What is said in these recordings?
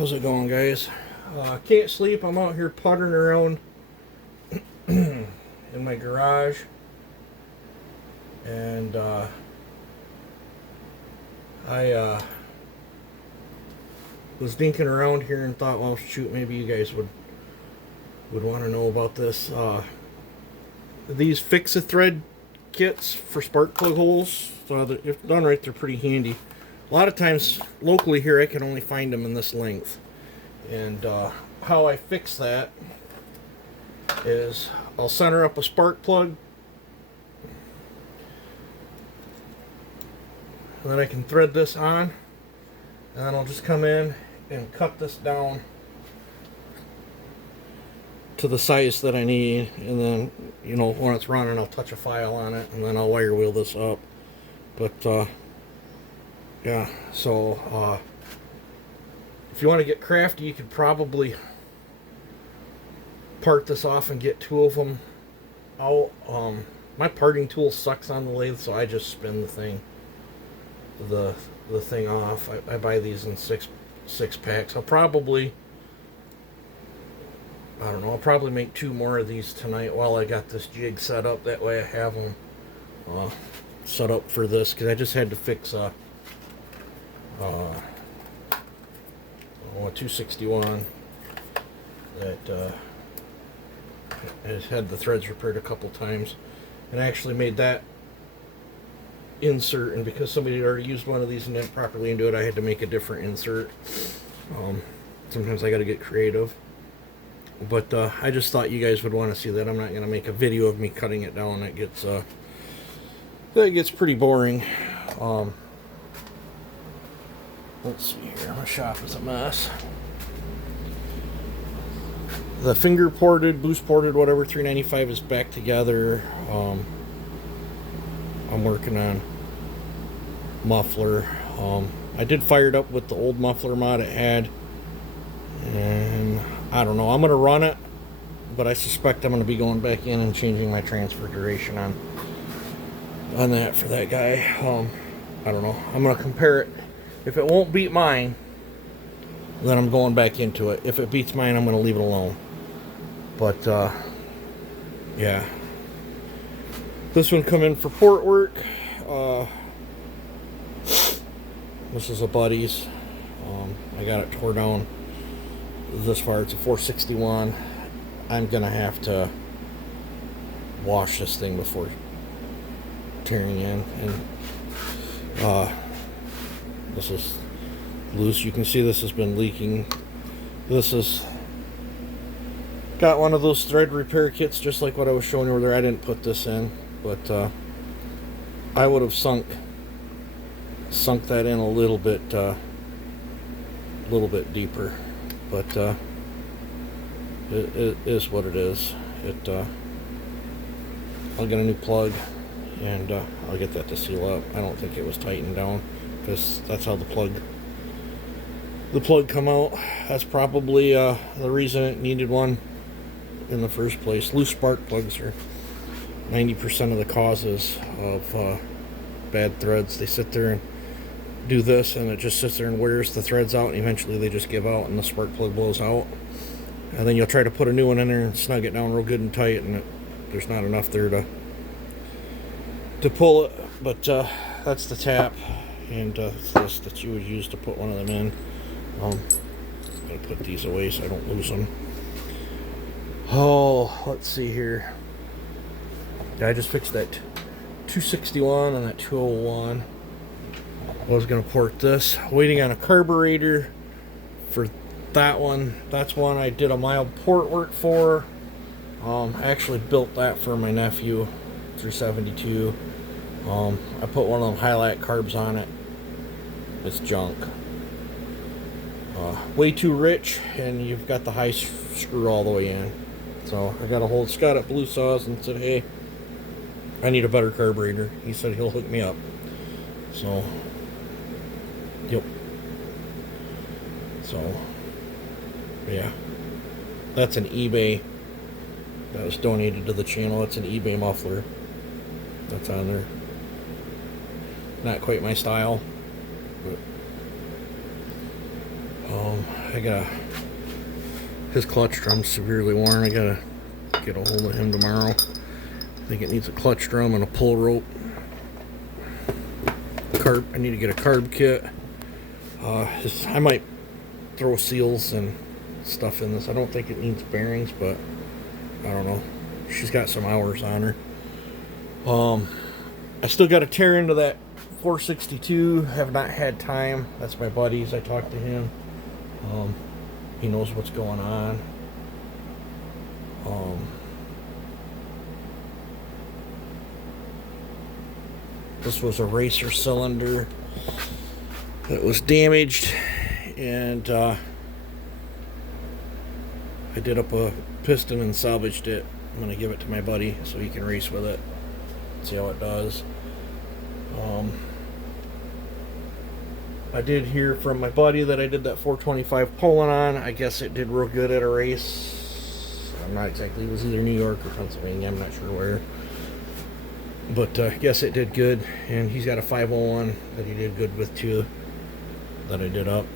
How's it going, guys? Can't sleep. I'm out here puttering around in my garage, and I was dinking around here and thought, well, shoot, maybe you guys would want to know about this. These Fix-A-Thread kits for spark plug holes. So if done right, they're pretty handy. A lot of times locally here, I can only find them in this length. And how I fix that is I'll center up a spark plug, and then I can thread this on, and then I'll just come in and cut this down to the size that I need, and then, you know, when it's running, I'll touch a file on it, and then I'll wire wheel this up. But yeah, so if you want to get crafty, you could probably part this off and get two of them out. My parting tool sucks on the lathe, so I just spin the thing off. I buy these in six packs. I'll probably make two more of these tonight while I got this jig set up. That way I have them set up for this, because I just had to fix a 261 that has had the threads repaired a couple times, and I actually made that insert, and because somebody had already used one of these and didn't properly into it, I had to make a different insert. Sometimes I got to get creative, but I just thought you guys would want to see that. I'm not going to make a video of me cutting it down. That gets pretty boring. Let's see here. My shop is a mess. The finger ported, boost ported, whatever, 395 is back together. I'm working on muffler. I did fire it up with the old muffler mod it had, and I don't know. I'm going to run it, but I suspect I'm going to be going back in and changing my transfer duration on that for that guy. I don't know. I'm going to compare it. If it won't beat mine, then I'm going back into it. If it beats mine, I'm going to leave it alone. But, yeah. This one come in for port work. This is a buddy's. I got it tore down this far. It's a 461. I'm going to have to wash this thing before tearing in. And, this is loose. You can see this has been leaking. This is got one of those thread repair kits, just like what I was showing you over there. I didn't put this in, but I would have sunk that in a little bit deeper. But it is what it is. I'll get a new plug, and I'll get that to seal up. I don't think it was tightened down, because that's how the plug come out. That's probably the reason it needed one in the first place. Loose spark plugs are 90% of the causes of bad threads. They sit there and do this, and it just sits there and wears the threads out, and eventually they just give out and the spark plug blows out. And then you'll try to put a new one in there and snug it down real good and tight, and there's not enough there to pull it. But that's the tap, and it's this that you would use to put one of them in. I'm going to put these away so I don't lose them. Oh, let's see here. Yeah, I just fixed that 261 and that 201. I was going to port this. Waiting on a carburetor for that one. That's one I did a mild port work for. I actually built that for my nephew, 372. I put one of them highlight carbs on it. It's junk. Way too rich, and you've got the high screw all the way in. So I got a hold of Scott at Blue Saws and said, hey, I need a better carburetor. He said he'll hook me up. So, yep. So, yeah. That's an eBay that was donated to the channel. That's an eBay muffler that's on there. Not quite my style, but I got his clutch drum's severely worn. I gotta get a hold of him tomorrow. I think it needs a clutch drum and a pull rope. I need to get a carb kit. I might throw seals and stuff in this. I don't think it needs bearings, but I don't know. She's got some hours on her. I still got to tear into that 462. Have not had time. That's my buddy's. I talked to him. He knows what's going on. This was a racer cylinder that was damaged, and I did up a piston and salvaged it. I'm going to give it to my buddy so he can race with it, see how it does. I did hear from my buddy that I did that 425 pulling on. I guess it did real good at a race. I'm not exactly, it was either New York or Pennsylvania, I'm not sure where. But I guess it did good, and he's got a 501 that he did good with too, that I did up.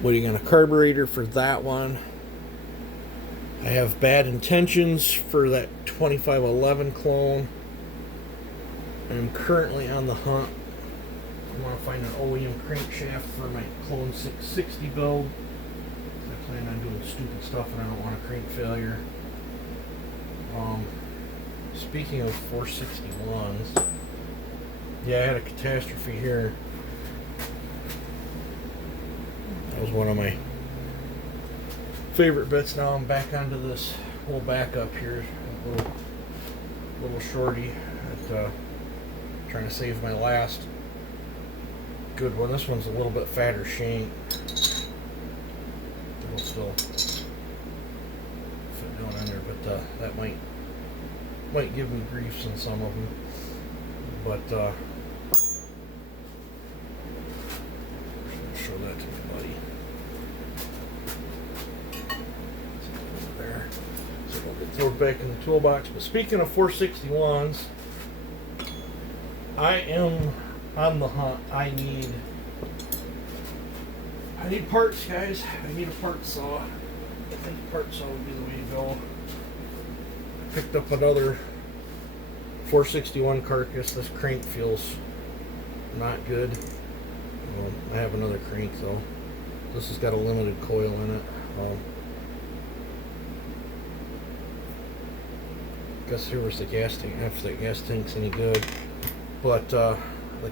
Waiting on a carburetor for that one. I have bad intentions for that 2511 clone. I'm currently on the hunt. I want to find an OEM crankshaft for my clone 660 build. I plan on doing stupid stuff and I don't want a crank failure. Speaking of 461s, yeah, I had a catastrophe here. That was one of my favorite bits. Now I'm back onto this whole backup here, a little shorty. Trying to save my last good one. This one's a little bit fatter shank. It'll still fit down in there, but that might give me griefs in some of them. But show that to my buddy. There. So we'll get thrown back in the toolbox. But speaking of 461s, I am on the hunt. I need parts, guys. I need a part saw. I think a part saw would be the way to go. I picked up another 461 carcass. This crank feels not good. I have another crank though. This has got a limited coil in it. Guess here was the gas tank. If the gas tank's any good. But the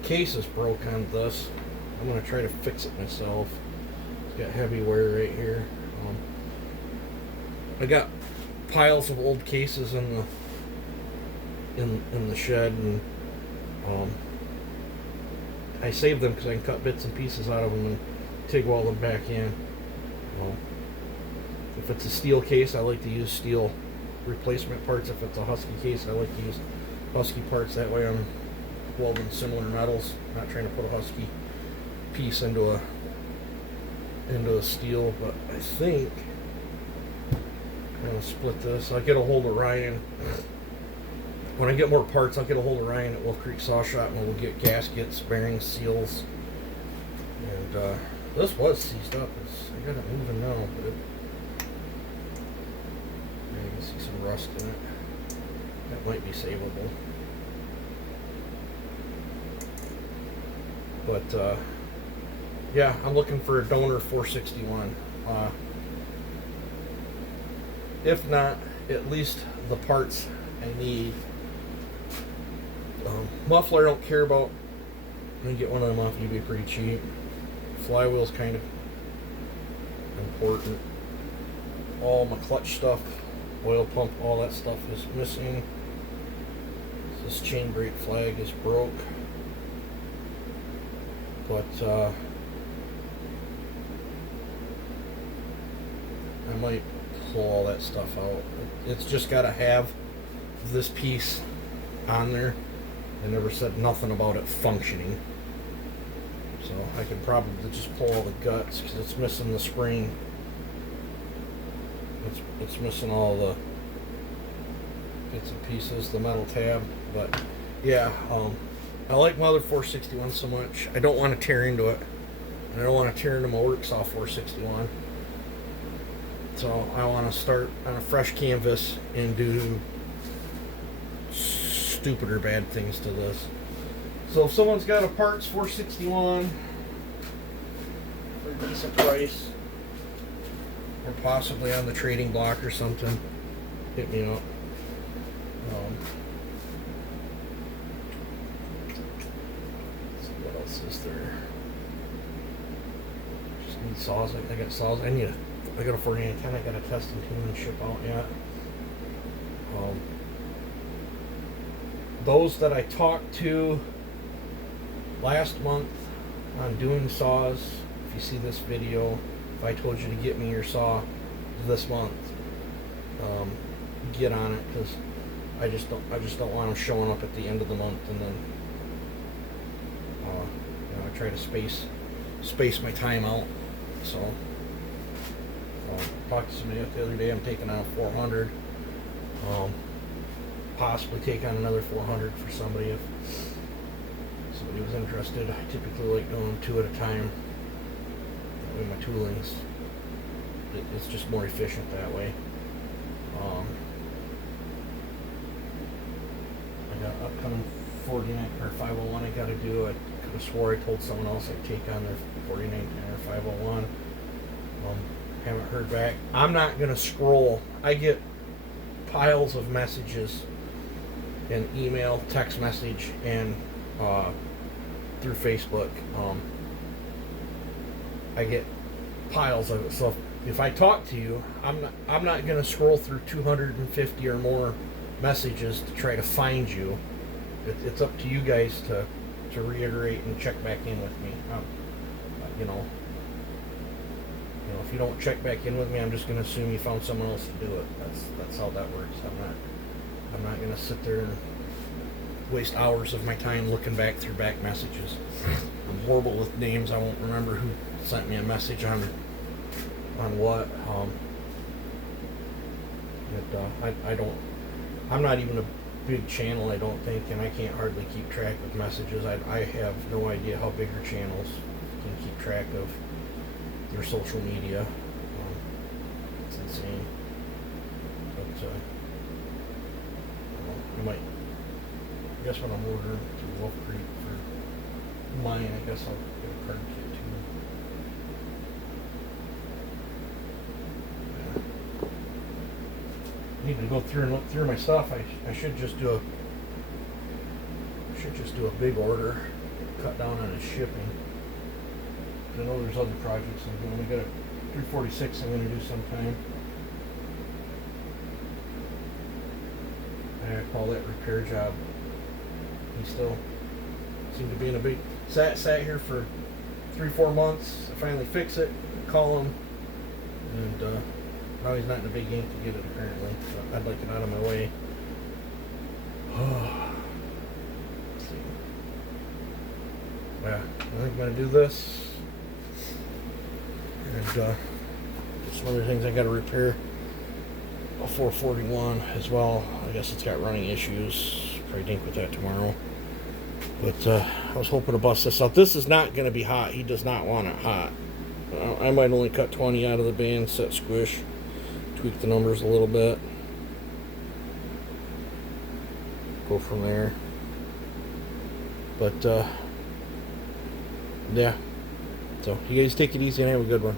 case is broke on this. I'm going to try to fix it myself. It's got heavy wear right here. I got piles of old cases in the shed, and I saved them because I can cut bits and pieces out of them and TIG weld them back in. If it's a steel case, I like to use steel replacement parts. If it's a Husky case, I like to use Husky parts. That way I'm welding similar metals, not trying to put a Husky piece into a steel. But I think I'm going to split this. I'll get a hold of Ryan. When I get more parts, I'll get a hold of Ryan at Wolf Creek Saw Shop, and we'll get gaskets, bearings, seals. And this was seized up. I got it moving now, but you can see some rust in it. That might be savable. But yeah, I'm looking for a donor 461. If not, at least the parts I need. Muffler I don't care about. I'm gonna get one of them off eBay pretty cheap. Flywheel's kind of important. All my clutch stuff, oil pump, all that stuff is missing. This chain brake flag is broke. But I might pull all that stuff out. It's just got to have this piece on there. I never said nothing about it functioning. So I could probably just pull all the guts because it's missing the spring. It's missing all the bits and pieces, the metal tab. But yeah, I like my other 461 so much. I don't want to tear into it. And I don't want to tear into my Worksaw 461. So I want to start on a fresh canvas and do stupider bad things to this. So if someone's got a parts 461 for a decent price, or possibly on the trading block or something, hit me up. Let's see what else is there. Just need saws. I got saws. I got a 4810. I got to test and tune and ship out yet. Those that I talked to last month on doing saws, if you see this video, if I told you to get me your saw this month, get on it, because I just don't want them showing up at the end of the month, and then I try to space my time out. So talked to somebody the other day. I'm taking on a 400. Possibly take on another 400 for somebody if somebody was interested. I typically like doing 2 at a time. That way my tooling's, it's just more efficient that way. I got upcoming 49 or 501 I got to do. I could have swore I told someone else I'd take on their 4910 or 501. Haven't heard back. I'm not gonna scroll. I get piles of messages and email, text message, and through Facebook. I get piles of it. So if I talk to you, I'm not gonna scroll through 250 or more messages to try to find you. It's up to you guys to reiterate and check back in with me. If you don't check back in with me, I'm just going to assume you found someone else to do it. That's how that works. I'm not going to sit there and waste hours of my time looking back through back messages. I'm horrible with names. I won't remember who sent me a message on what. I'm not even a big channel, I don't think, and I can't hardly keep track of messages. I have no idea how bigger channels can keep track of your social media. It's insane. But I guess when I'm ordering to Wolf Creek for mine, I guess I'll get a card kit too. I need to go through and look through my stuff. I should just do a big order, cut down on the shipping. I know there's other projects I'm doing. We got a 346 I'm going to do sometime. I call that repair job. He still seemed to be in a big... Sat here for 3-4 months. I finally fix it, call him, and now he's not in a big ink to get it apparently. So I'd like it out of my way. Let's see. Yeah, I think I'm going to do this. And some other things I got to repair. A 441 as well. I guess it's got running issues. Probably dink with that tomorrow. But I was hoping to bust this out. This is not going to be hot. He does not want it hot. I might only cut 20 out of the band, set squish, tweak the numbers a little bit. Go from there. But yeah. So you guys take it easy and have a good one.